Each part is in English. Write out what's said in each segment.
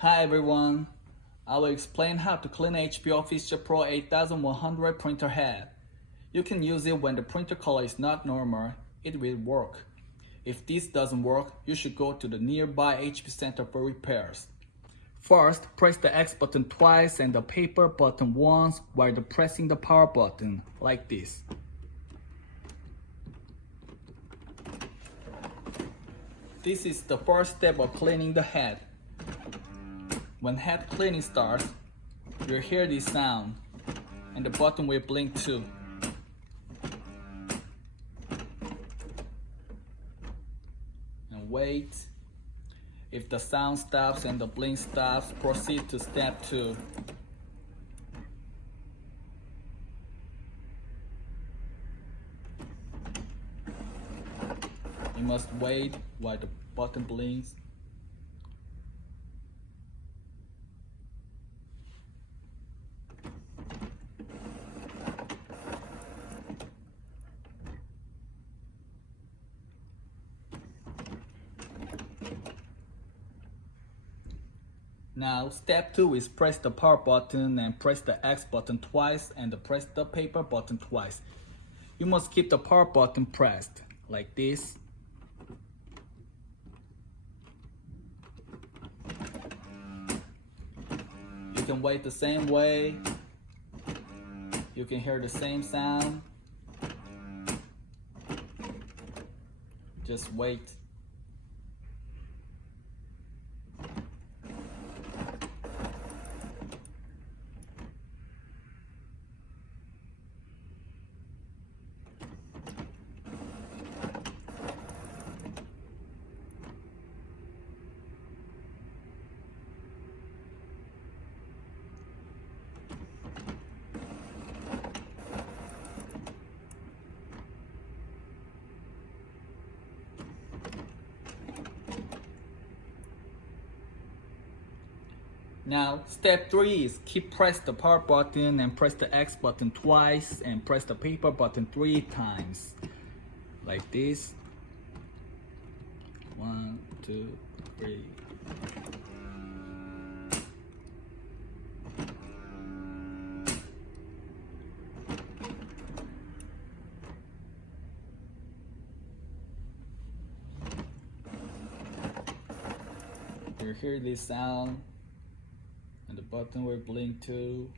Hi everyone, I will explain how to clean HP OfficeJet Pro 8100 printer head. You can use it when the printer color is not normal, it will work. If this doesn't work, you should go to the nearby HP center for repairs. First, press the X button twice and the paper button once while pressing the power button, like this. This is the first step of cleaning the head. When head cleaning starts, you'll hear this sound, and the button will blink too. And wait. If the sound stops and the blink stops, proceed to step 2. You must wait while the button blinks. Now, step 2 is press the power button and press the X button twice and press the paper button twice. You must keep the power button pressed, like this. You can wait the same way. You can hear the same sound. Just wait. Now, step 3 is keep press the power button and press the X button twice and press the paper button 3 times. Like this. 1, 2, 3. You hear this sound. And the button will blink too.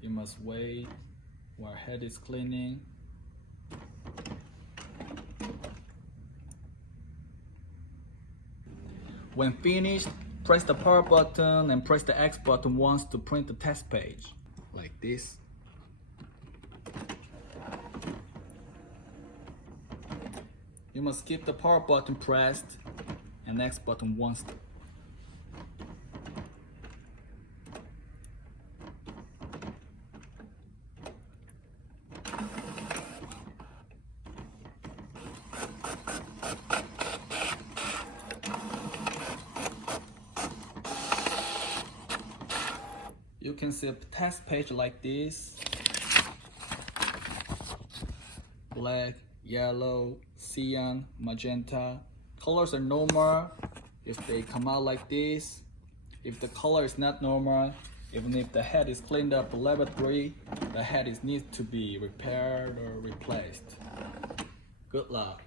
You must wait while head is cleaning. When finished, press the power button and press the X button once to print the test page, like this. You must keep the power button pressed and X button once. You can see a test page like this. Black, yellow, cyan, magenta. Colors are normal if they come out like this. If the color is not normal, even if the head is cleaned up level 3, the head needs to be repaired or replaced. Good luck.